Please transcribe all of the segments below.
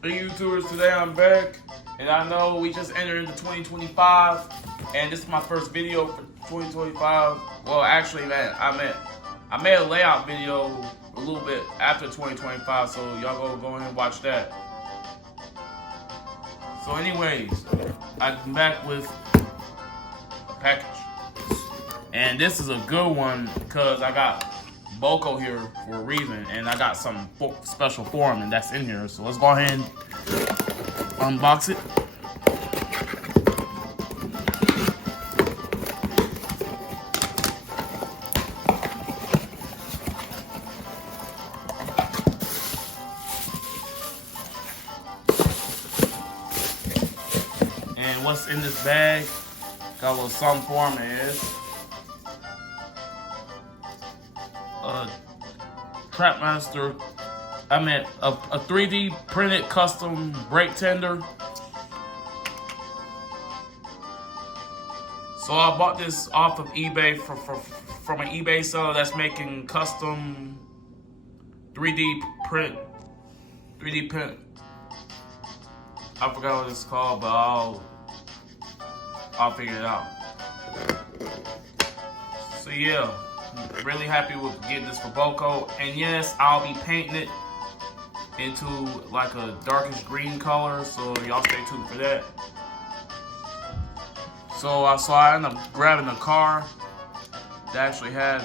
Hey YouTubers, today I'm back, and I know we just entered into 2025, and this is my first video for 2025. Well, actually, man, I made a layout video a little bit after 2025, so y'all go ahead and watch that. So anyways, I'm back with a package, and this is a good one because I got Boko here for a reason, and I got some special for him, and that's in here. So let's go ahead and unbox it. And what's in this bag? Got a little something for him. Is Trackmaster, a 3D printed custom brake tender. So I bought this off of eBay from an eBay seller that's making custom 3D print. I forgot what it's called, but I'll figure it out. So yeah. Really happy with getting this for Boko, and yes, I'll be painting it into like a darkish green color, so y'all stay tuned for that. So I ended up grabbing a car that actually had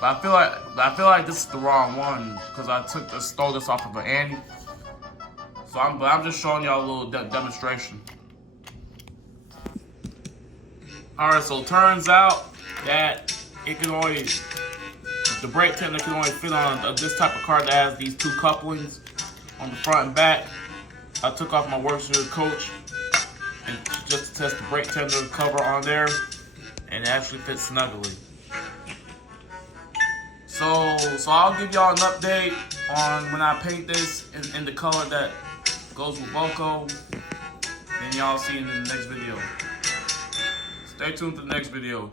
but I feel like this is the wrong one because I stole this off of an Andy. So I'm just showing y'all a little demonstration. All right, so it turns out that the brake tender can only fit on this type of car that has these two couplings on the front and back. I took off my workshop coach and just to test the brake tender cover on there, and it actually fits snugly. So I'll give y'all an update on when I paint this in the color that goes with Boko, and y'all see in the next video. Stay tuned for the next video.